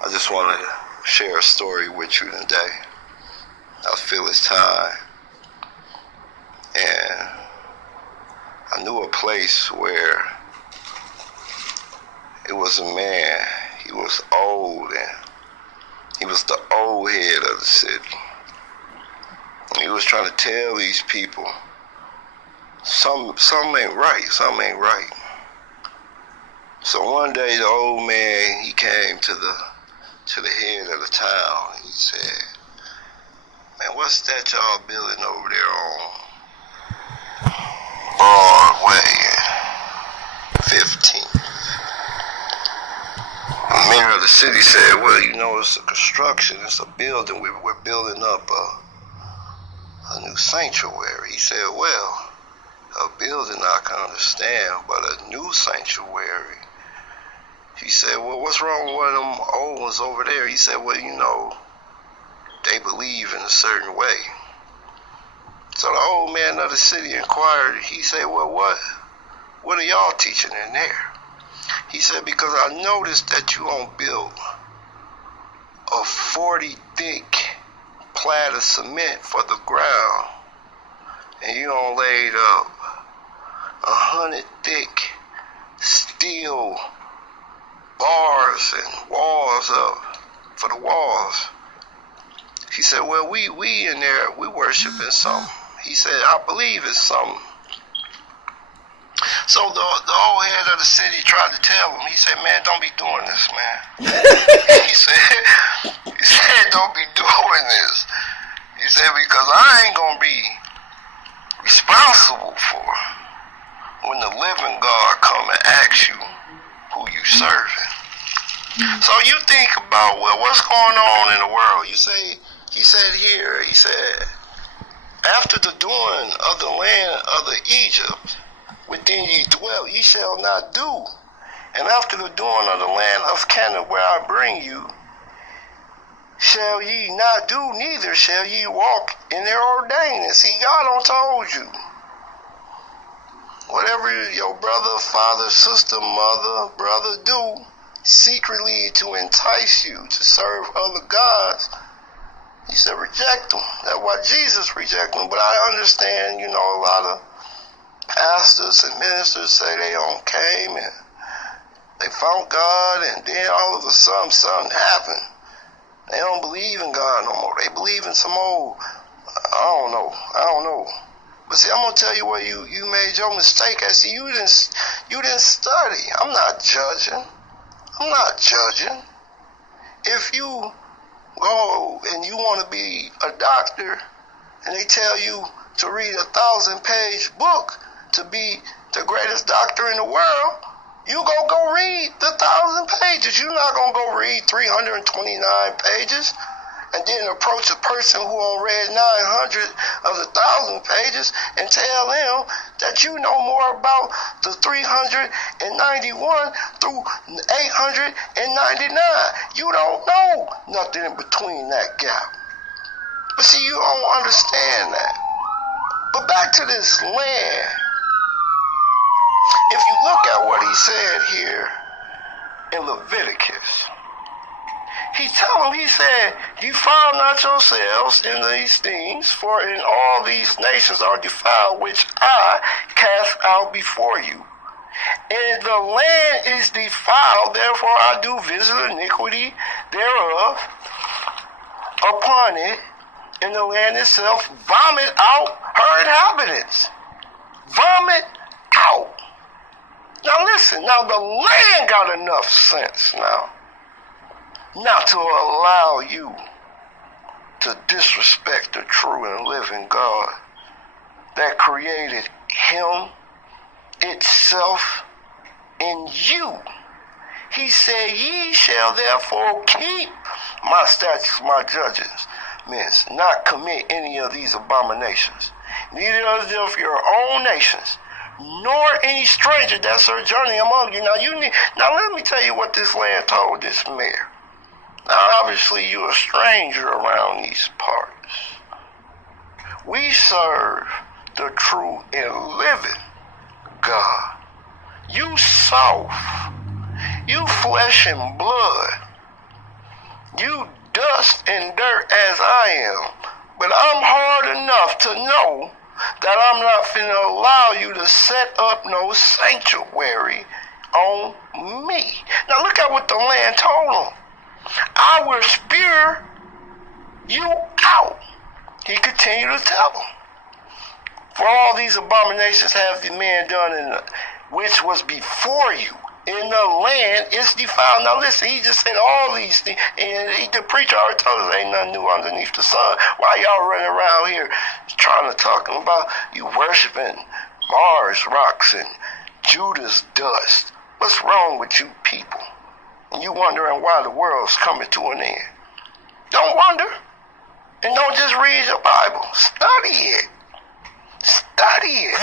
I just want to share a story with you today. I feel it's time. And I knew a place where it was a man. He was old, and he was the old head of the city. And he was trying to tell these people, some ain't right, some ain't right. So one day the old man, he came to the head of the town. He said, "Man, what's that y'all building over there on Broadway and 15th?" The mayor of the city said, "Well, you know, it's a construction, it's a building. We're building up a new sanctuary." He said, "Well, a building I can understand, but a new sanctuary." He said, "Well, what's wrong with one of them old ones over there?" He said, "Well, you know, they believe in a certain way." So the old man of the city inquired. He said, "Well, what are y'all teaching in there?" He said, "Because I noticed that you don't build a 40 thick plat of cement for the ground, and you don't laid up 100 thick steel bars and walls up for the walls." He said, "Well, we in there, we worshiping something." He said, "I believe it's something." So the old head of the city tried to tell him. He said, "Man, don't be doing this, man." he said, "Don't be doing this." He said, "Because I ain't gonna be responsible for when the living God come and ask you who you serving." So you think about, well, what's going on in the world? He said, "After the doing of the land of the Egypt, within ye dwell, ye shall not do. And after the doing of the land of Canaan, where I bring you, shall ye not do, neither shall ye walk in their ordaining." See, God done told you. Whatever your brother, father, sister, mother, brother do secretly to entice you to serve other gods, he said reject them. That's why Jesus rejected them. But I understand, a lot of pastors and ministers say they don't came and they found God, and then all of a sudden something happened. They don't believe in God no more. They believe in some old, I don't know. But see, I'm gonna tell you where you made your mistake. I see you didn't study. I'm not judging. If you go and you want to be a doctor, and they tell you to read a 1,000-page book to be the greatest doctor in the world, you go read the 1,000 pages. You're not gonna go read 329 pages and then approach a person who read 900 of the 1,000 pages and tell them that you know more about the 391 through 899. You don't know nothing in between that gap. But see, you don't understand that. But back to this land. If you look at what he said here in Leviticus, he said, "Defile not yourselves in these things, for in all these nations are defiled, which I cast out before you. And the land is defiled, therefore I do visit iniquity thereof upon it, and the land itself vomit out her inhabitants." Vomit out. Now listen, now the land got enough sense now not to allow you to disrespect the true and living God that created him, itself, and you. He said, "Ye shall therefore keep my statutes, my judgments, not commit any of these abominations, neither of your own nations, nor any stranger that sojourning among you." Now let me tell you what this land told this mayor. Now obviously you're a stranger around these parts. We serve the true and living God. You soft, you flesh and blood, You dust and dirt as I am. But I'm hard enough to know that I'm not finna allow you to set up no sanctuary on me. Now look at what the land told him. I will spear you out. He continued to tell them. For all these abominations have the man done, which was before you. In the land is defiled. Now listen, he just said all these things. And the preacher already told us ain't nothing new underneath the sun. Why y'all running around here trying to talk about you worshiping Mars rocks and Judas dust? What's wrong with you people? And you wondering why the world's coming to an end. Don't wonder. And don't just read your Bible. Study it. Study it.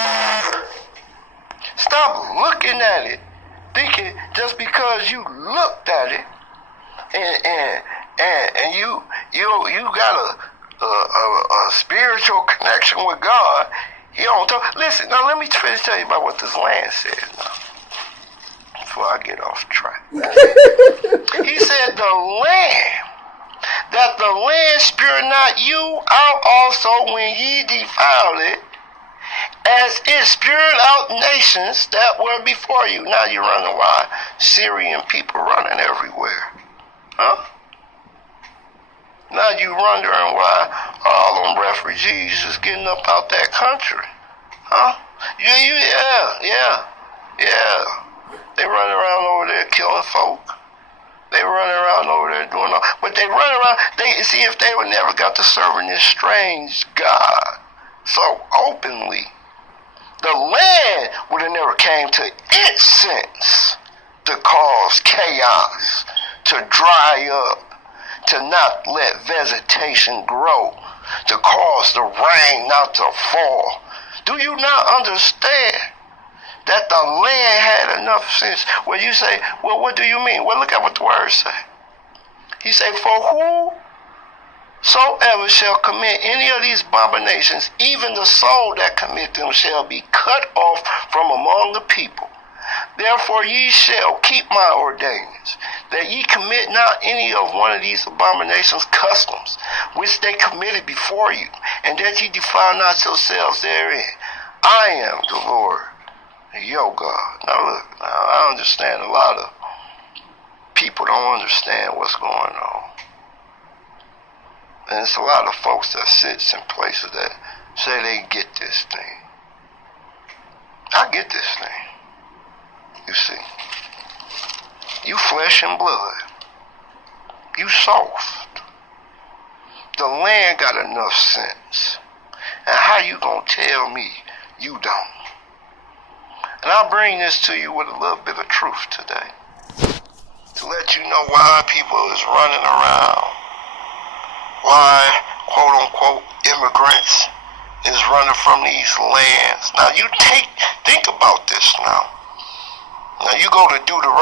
Stop looking at it, thinking just because you looked at it and you got a spiritual connection with God, you don't talk. Listen, now let me finish telling you about what this land says now, before I get off track. He said that the land spare not you out also when ye defile it, as it spewed out nations that were before you. Now you're running why Syrian people running everywhere. Huh? Now you wondering why all them refugees is getting up out that country. Huh? Yeah. They running around over there killing folk. They running around over there doing all, but they run around, they see if they would never got to serving this strange God so openly, the land would have never came to its sense to cause chaos, to dry up, to not let vegetation grow, to cause the rain not to fall. Do you not understand that the land had enough sense? Well, you say, well, what do you mean? Well, look at what the words say. He said, for whosoever shall commit any of these abominations, even the soul that commit them shall be cut off from among the people. Therefore ye shall keep my ordinance, that ye commit not any of one of these abominations customs, which they committed before you, and that ye defile not yourselves therein. I am the Lord, your God. Now look, I understand a lot of people don't understand what's going on. And it's a lot of folks that sits in places that say they get this thing. I get this thing. You see, you flesh and blood. You soft. The land got enough sense. And how you gonna tell me you don't? And I'll bring this to you with a little bit of truth today, to let you know why people is running around, why quote unquote immigrants is running from these lands. Now you think about this now. Now you go to Deuteronomy